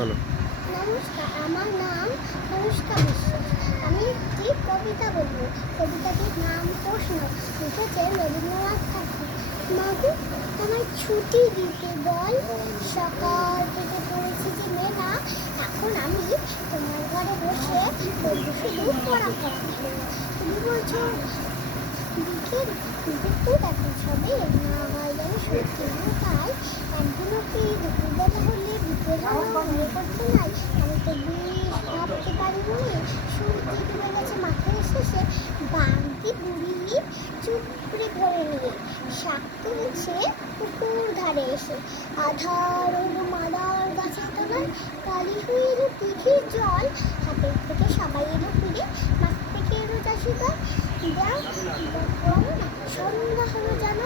বলো। নমস্কার, আমার নাম অনুষ্কা বিশ্বাস। আমি একটি কবিতা বলবো। কবিতাটির নাম প্রশ্ন। লিখেছে রবীন্দ্রনাথ ঠাকুর। মাগো, আমায় ছুটি দিতে বল, সকাল থেকে পড়েছি যে মেলা। এখন আমি তোমার ঘরে বসে বলবো শুধু পড়া পড়া। তুমি বলছো বিকেল, দুপুর এখন সবে না হয় যেন সত্যি তাই। একদিনও কি দুপুরবেলা হলে বিকেল হলো মনে করতে নাই? আমি তো বেশ ভাবতে পারি মনে। সূর্য ডুবে গেছে মাঠে এসেছে, বাগদি বুড়ি চুপ করে ধরে নিয়ে শাক তুলছে পুকুর ধারে এসে। আধার হলো মাদার গাছের তলায়, কালি হয়ে এলো দিঘির জল। হাটের থেকে সবাই এলো ফিরে, মাঠ থেকে এলো চাষি দল। সন্ধ্যা হলো যেন